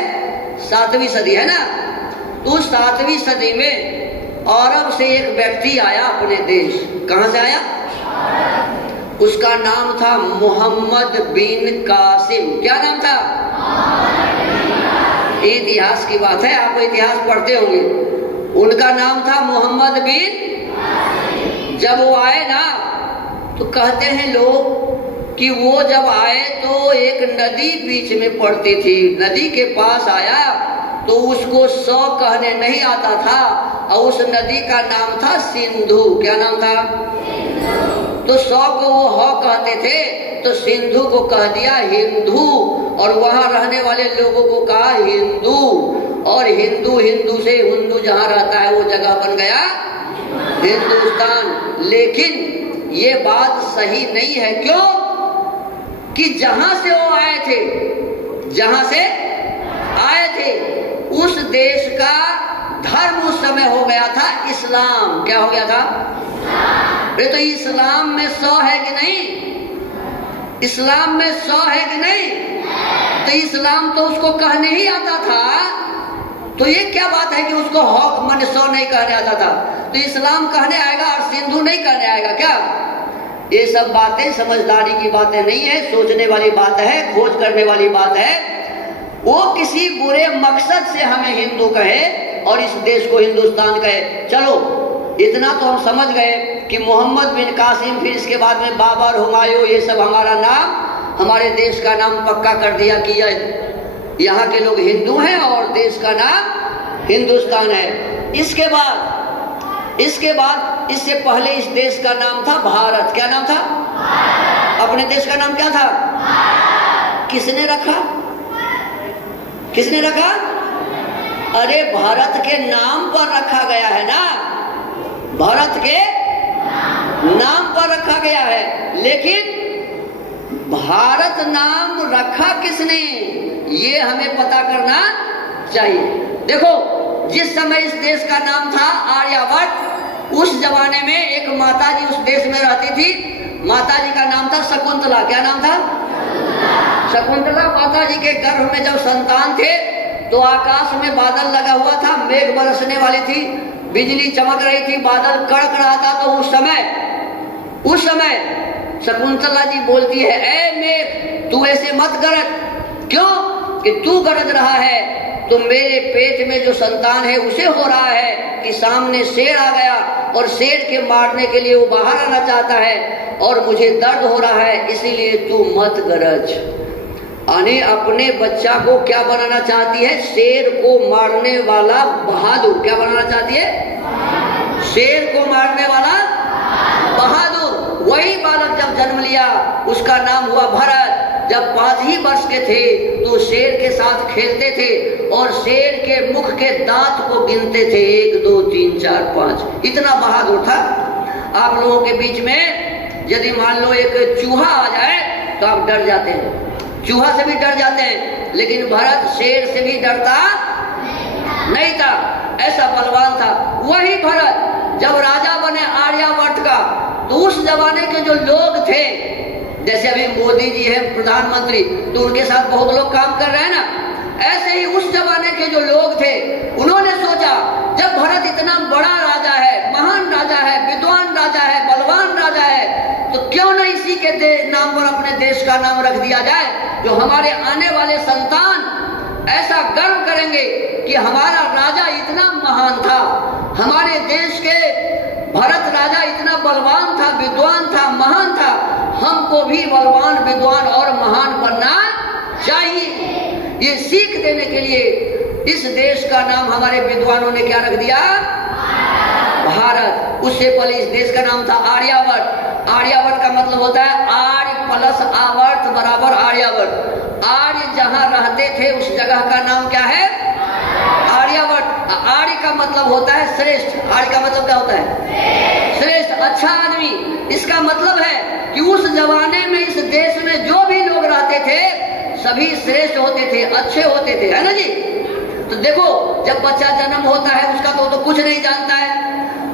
7वीं सदी है ना। तो 7वीं सदी में अरब से एक व्यक्ति आया अपने देश। कहां से आया? उसका नाम था मोहम्मद बिन कासिम। क्या नाम था? इतिहास की बात है, आप इतिहास पढ़ते होंगे। उनका नाम था मोहम्मद बिन। जब वो आए ना, तो कहते हैं लोग कि वो जब आए तो एक नदी बीच में पड़ती थी। नदी के पास आया तो उसको 100 कहने नहीं आता था, और उस नदी का नाम था सिंधु। क्या नाम था? तो 100 को वो ह कहते थे, तो सिंधु को कह दिया हिंदू, और वहां रहने वाले लोगों को कहा हिंदू, और हिंदू हिंदू से हिंदू जहां रहता है वो जगह बन गया हिंदुस्तान। लेकिन ये बात सही नहीं है। क्यों? कि जहां से वो आए थे, जहां से आए थे, उस देश का धर्म उस समय हो गया था इस्लाम। क्या हो गया था? तो इस्लाम में 100 है कि नहीं? इस्लाम में 100 है कि नहीं? तो इस्लाम तो उसको कहने ही आता था। तो ये क्या बात है कि उसको हक मन 100 नहीं कहने आता था, तो इस्लाम कहने आएगा और सिंधु नहीं कहने आएगा क्या? ये सब बातें समझदारी की बातें नहीं है, सोचने वाली बात है, खोज करने वाली बात है। वो किसी बुरे मकसद से हमें हिंदू कहे और इस देश को हिंदुस्तान कहे। चलो, इतना तो हम समझ गए कि मोहम्मद बिन कासिम, फिर इसके बाद में बाबर, हुमायूं, ये सब हमारा नाम, हमारे देश का नाम पक्का कर दिया कि यहाँ के लोग हिंदू हैं और देश का नाम हिंदुस्तान है। इसके बाद इससे पहले इस देश का नाम था भारत। क्या नाम था? अपने देश का नाम क्या था? किसने रखा? किसने रखा? अरे भारत के नाम पर रखा गया है ना, भारत के नाम पर रखा गया है। लेकिन भारत नाम रखा किसने, ये हमें पता करना चाहिए। देखो, जिस समय इस देश का नाम था आर्यभट्ट, उस जमाने में एक माता जी उस देश में रहती थी। माता जी का नाम था शकुंतला। क्या नाम था? शकुंतला माता जी के गर्भ में जब संतान थे तो आकाश में बादल लगा हुआ था, मेघ बरसने वाली थी, बिजली चमक रही थी, बादल कड़क रहा था। तो उस समय शकुंतला जी बोलती है, ए मेघ, तू ऐसे मत गरज। क्यों? कि तू गरज रहा है तो मेरे पेट में जो संतान है उसे हो रहा है कि सामने शेर आ गया और शेर के मारने के लिए वो बाहर आना चाहता है और मुझे दर्द हो रहा है, इसीलिए तू मत गरज। यानी अपने बच्चा को क्या बनाना चाहती है? शेर को मारने वाला बहादुर। क्या बनाना चाहती है? शेर को मारने वाला बहादुर। वही बालक जब जन्म लिया उसका नाम हुआ भरत। जब 5 ही वर्ष के थे तो शेर के साथ खेलते थे और शेर के मुख के दांत को गिनते थे, 1 2 3 4 5। इतना बहादुर था। आप लोगों के बीच में यदि मान लो एक चूहा आ जाए तो आप डर जाते हैं, चूहा से भी डर जाते हैं, लेकिन भरत शेर से भी डरता नहीं था, ऐसा बलवान था। वही भरत जब राजा बने आर्यभट्ट का, तो उस जमाने के जो लोग थे, जैसे अभी मोदी जी हैं प्रधानमंत्री, तो उनके साथ बहुत लोग काम कर रहे हैं ना, ऐसे ही उस जमाने के जो लोग थे उन्होंने सोचा जब भरत इतना बड़ा राजा है, महान राजा है, विद्वान राजा है, बलवान राजा है, तो क्यों न इसी के नाम पर अपने देश का नाम रख दिया जाए, जो हमारे आने वाले संतान ऐसा गर्व करेंगे कि हमारा राजा इतना महान था, हमारे देश के भरत राजा इतना बलवान था, विद्वान था, महान था, हमको भी बलवान, विद्वान और महान बनना चाहिए। ये सीख देने के लिए इस देश का नाम हमारे विद्वानों ने क्या रख दिया? भारत। उससे पहले इस देश का नाम था आर्यावर्त। आर्यावर्त का मतलब होता है आर्य प्लस आवर्त बराबर आर्यावर्त। आर्य जहां रहते थे उस जगह का नाम क्या है? आर्यावर्त। आर्य का मतलब होता है श्रेष्ठ। आर्य का मतलब क्या होता है? श्रेष्ठ, अच्छा आदमी। इसका मतलब है कि उस जमाने में इस देश में जो भी लोग रहते थे सभी श्रेष्ठ होते थे, अच्छे होते थे, है ना जी? तो देखो, जब बच्चा जन्म होता है उसका तो कुछ नहीं जानता है,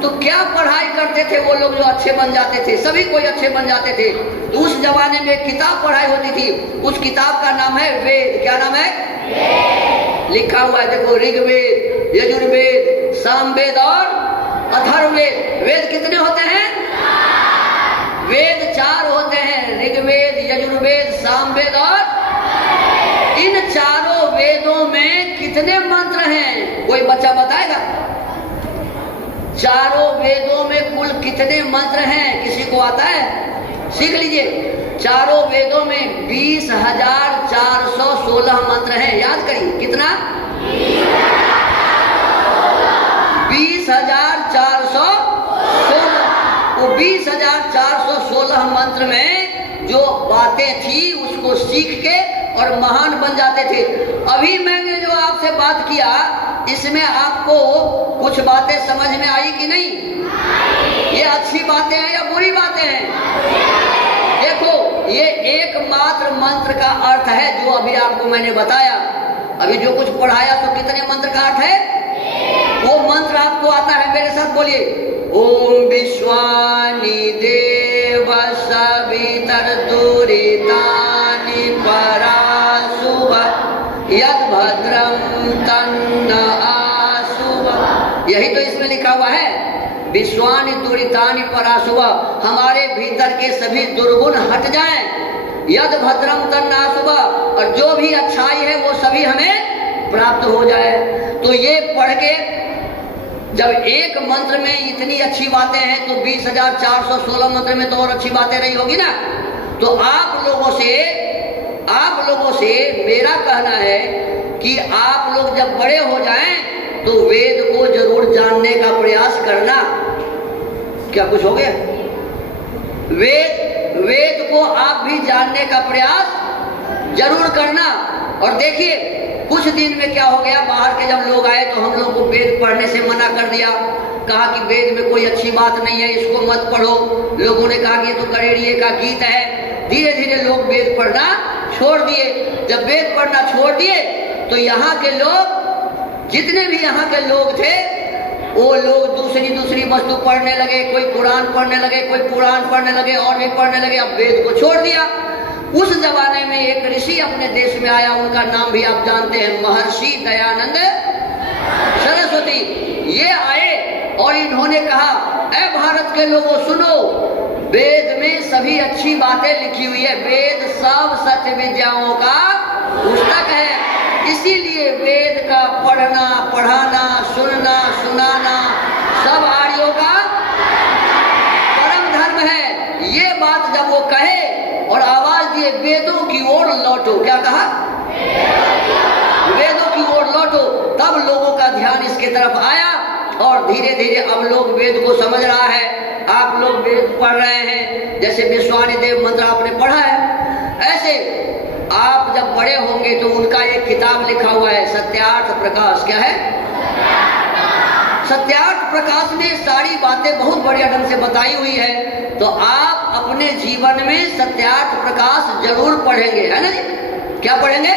तो क्या पढ़ाई करते थे वो लोग जो अच्छे बन जाते थे? सभी कोई अच्छे बन जाते थे। तो उस जमाने में एक किताब पढ़ाई होती थी, उस किताब का नाम है वेद। क्या नाम है? लिखा हुआ है, देखो, ऋग्वेद, यजुर्वेद, सामवेद और अथर्ववेद। वेद कितने होते हैं? वेद 4 होते हैं, ऋग्वेद, यजुर्वेद, सामवेद और इन चारों वेदों में कितने मंत्र हैं? कोई बच्चा बताएगा? चारों वेदों में कुल कितने मंत्र हैं? किसी को आता है? सीख लीजिए। चारों वेदों में 20,416 मंत्र हैं। याद करिए, कितना? 20,416। वो 20,416 मंत्र में जो बातें थी उसको सीख के और महान बन जाते थे। अभी मैंने जो आपसे बात किया इसमें आपको कुछ बातें समझ में आई कि नहीं? ये अच्छी बातें हैं या बुरी बातें हैं? देखो, ये एकमात्र मंत्र का अर्थ है जो अभी आपको मैंने बताया। अभी जो कुछ पढ़ाया तो कितने मंत्र का अर्थ है? वो मंत्र आपको आता है? मेरे साथ बोलिए, ओम विश्वानि देव सवितर्तुरितानि पराशुभ यद भद्रम तन्न आशुभ। यही तो इसमें लिखा हुआ है, विश्वानि दुरितानि पराशुभ। हमारे भीतर के सभी दुर्गुण हट जाएं, यद भद्रम तन्न आशुभ, और जो भी अच्छाई है वो सभी हमें प्राप्त हो जाए। तो ये पढ़ के जब एक मंत्र में इतनी अच्छी बातें हैं तो 20,416 मंत्र में तो और अच्छी बातें रही होगी ना। तो आप लोगों से मेरा कहना है कि आप लोग जब बड़े हो जाएं तो वेद को जरूर जानने का प्रयास करना। क्या कुछ हो गया? वेद को आप भी जानने का प्रयास जरूर करना। और देखिए, कुछ दिन में क्या हो गया, बाहर के जब लोग आए तो हम लोग को वेद पढ़ने से मना कर दिया। कहा कि वेद में कोई अच्छी बात नहीं है, इसको मत पढ़ो। लोगों ने कहा कि ये तो गणेरिये का गीत है। धीरे धीरे लोग वेद पढ़ना छोड़ दिए। जब वेद पढ़ना छोड़ दिए तो यहाँ के लोग, जितने भी यहाँ के लोग थे, वो लोग दूसरी वस्तु पढ़ने लगे। कोई कुरान पढ़ने लगे, कोई पुराण पढ़ने लगे, और भी पढ़ने लगे। अब वेद को छोड़ दिया। उस जमाने में एक ऋषि अपने देश में आया, उनका नाम भी आप जानते हैं, महर्षि दयानंद सरस्वती। ये आए और इन्होंने कहा, ऐ भारत के लोगों सुनो, वेद में सभी अच्छी बातें लिखी हुई है। वेद सब सत्य विद्याओं का पुस्तक है, इसीलिए वेद का पढ़ना, पढ़ाना, सुनना, सुनाना सब आर्यों का परम धर्म है। ये बात जब वो कहे और आवाज दिए, वेदों की ओर लौटो। क्या कहा? वेदों की ओर लौटो। तब लोगों का ध्यान इसके तरफ आया और धीरे धीरे अब लोग वेद को समझ रहा है। आप लोग वेद पढ़ रहे हैं, जैसे विश्वानि देव मंत्र आपने पढ़ा है, ऐसे आप जब बड़े होंगे तो उनका एक किताब लिखा हुआ है, सत्यार्थ प्रकाश। क्या है? सत्यार्थ प्रकाश में सारी बातें बहुत बढ़िया ढंग से बताई हुई है। तो आप अपने जीवन में सत्यार्थ प्रकाश जरूर पढ़ेंगे, है ना जी? क्या पढ़ेंगे?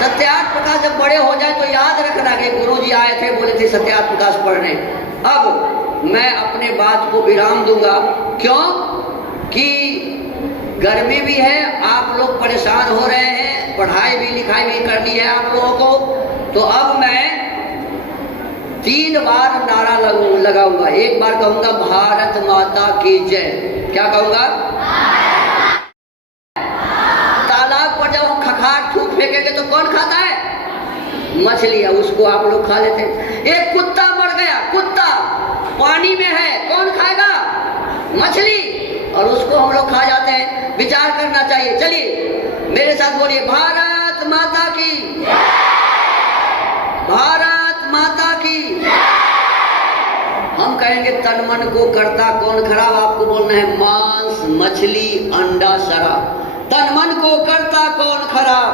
सत्यार्थ प्रकाश। जब बड़े हो जाए तो याद रखना कि गुरुजी आए थे, बोले थे सत्यार्थ प्रकाश पढ़ने। अब मैं अपने बात को विराम दूंगा, क्यों कि गर्मी भी है, आप लोग परेशान हो रहे हैं, पढ़ाई भी लिखाई भी करनी है आप लोगों को। तो अब मैं 3 बार नारा लगाऊंगा। एक बार कहूंगा भारत माता की जय। क्या कहूंगा? तालाब पर जब हम खखार थूक फेंकेंगे तो कौन खाता है? मछली है, उसको आप लोग खा लेते हैं। एक कुत्ता मर गया, कुत्ता पानी में है, कौन खाएगा? मछली, और उसको हम लोग खा जाते हैं। विचार करना चाहिए। चलिए मेरे साथ बोलिए, भारत माता की, भारत माता की। हम कहेंगे तन मन को करता कौन खराब, आपको बोलना है मांस मछली अंडा शराब। तन मन को करता कौन खराब,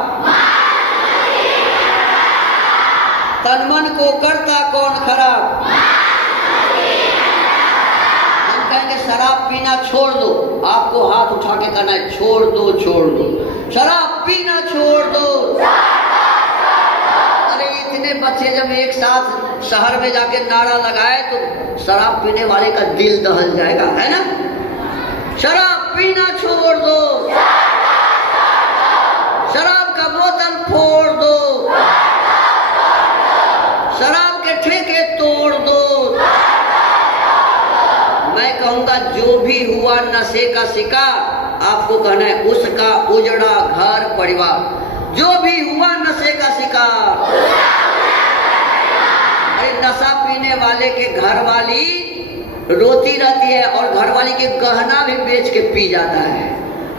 तन मन को करता कौन खराब। हम कहेंगे शराब पीना छोड़ दो, आपको हाथ उठा के कहना है छोड़ दो छोड़ दो, शराब पीना छोड़ दो। अरे इतने बच्चे जब एक साथ शहर में जाके नारा लगाए तो शराब पीने वाले का दिल दहल जाएगा, है ना। शराब पीना छोड़ दो, शराब का बोतल फोड़ दो, शराब के ठेके तोड़ दो। मैं कहूंगा जो भी हुआ नशे का शिकार, आपको कहना है उसका उजड़ा घर परिवार। जो भी हुआ नशे का शिकार, अरे नशा पीने वाले के घर वाली रोती रहती है और घर वाली के गहना भी बेच के पी जाता है।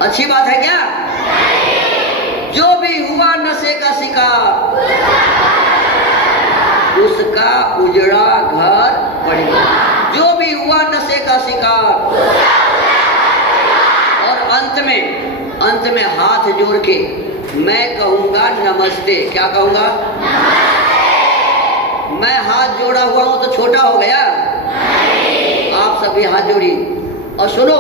अच्छी बात है क्या? जो भी हुआ नशे का शिकार, उसका उजड़ा घर परिवार। जो भी हुआ नशे का शिकार। और अंत में हाथ जोड़ के मैं कहूंगा नमस्ते। क्या कहूंगा? मैं हाथ जोड़ा हुआ हूं तो छोटा हो गया? आप सभी हाथ जोड़िए और सुनो,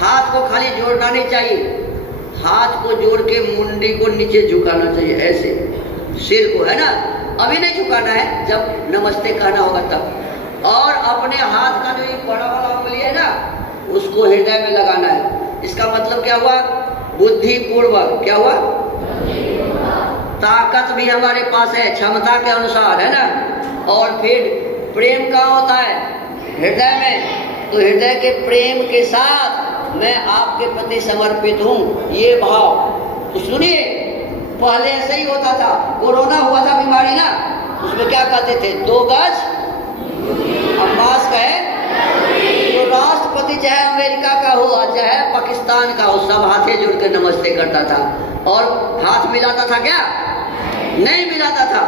हाथ को खाली जोड़ना नहीं चाहिए, हाथ को जोड़ के मुंडी को नीचे झुकाना चाहिए, ऐसे सिर को, है ना। अभी नहीं झुकाना है, जब नमस्ते कहना होगा तब। और अपने हाथ का जो ये बड़ा वाला उंगली है ना, उसको हृदय में लगाना है। इसका मतलब क्या हुआ? बुद्धि पूर्वक। क्या हुआ? ताकत भी हमारे पास है क्षमता के अनुसार, है ना। और फिर प्रेम कहाँ होता है? हृदय में। तो हृदय के प्रेम के साथ मैं आपके प्रति समर्पित हूँ, ये भाव। तो सुनिए, पहले ऐसे ही होता था। कोरोना हुआ था बीमारी ना, उसमें क्या कहते थे? 2 गज अब मास्क है। तो राष्ट्रपति चाहे अमेरिका का हो चाहे पाकिस्तान का हो, सब हाथे जोड़ के नमस्ते करता था। और हाथ मिलाता था क्या? नहीं मिलाता था।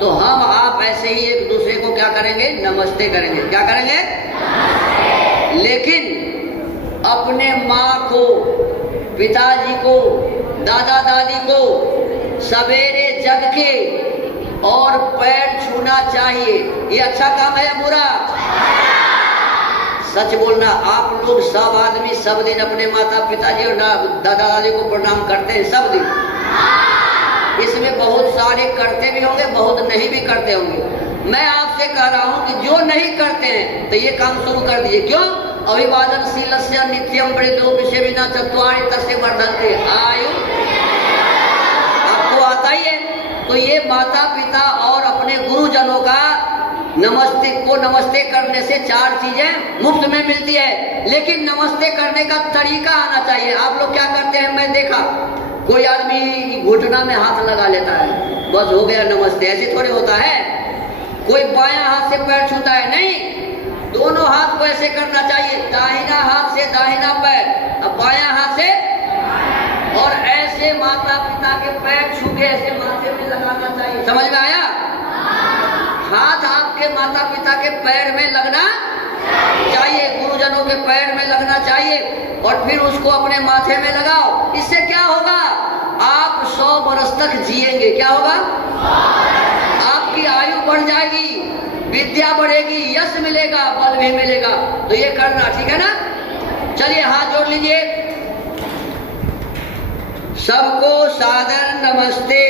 तो हम आप ऐसे ही एक दूसरे को क्या करेंगे? नमस्ते करेंगे। क्या करेंगे? लेकिन अपने माँ को, पिताजी को, दादा दादी को सवेरे जग के और पैर छूना चाहिए। ये अच्छा काम है या बुरा? सच बोलना। आप लोग सब आदमी सब दिन अपने माता पिताजी और दादा दादी को प्रणाम करते हैं सब दिन। इसमें बहुत सारे करते भी होंगे, बहुत नहीं भी करते होंगे। मैं आपसे कह रहा हूं कि जो नहीं करते हैं तो ये काम शुरू कर दीजिए। क्यों? अभिवादनशीलस्य नित्यम वृद्धो विषयविना चत्वारि तस्य वर्धन्ते आयु। आपको आता ही है। तो ये माता पिता और अपने गुरुजनों का नमस्ते करने से 4 चीजें मुफ्त में मिलती है। लेकिन नमस्ते करने का तरीका आना चाहिए। आप लोग क्या करते हैं? मैं देखा कोई आदमी घुटना में हाथ लगा लेता है, बस हो गया नमस्ते। ऐसे थोड़े होता है। कोई बायां हाथ से पैर छूता है, नहीं, दोनों हाथ को ऐसे करना चाहिए। दाहिना हाथ से दाहिना पैर, अब बायां हाथ से, और ऐसे माता पिता के पैर छू के ऐसे माथे में लगाना चाहिए। समझ में आया? हाथ आपके माता पिता के पैर में लगना चाहिए, गुरुजनों के पैर में लगना चाहिए, और फिर उसको अपने माथे में लगाओ। इससे क्या होगा? आप 100 वर्ष तक जिएंगे। क्या होगा? आपकी आयु बढ़ जाएगी, विद्या बढ़ेगी, यश मिलेगा, बल भी मिलेगा। तो ये करना, ठीक है ना। चलिए हाथ जोड़ लीजिए। सबको सादर नमस्ते।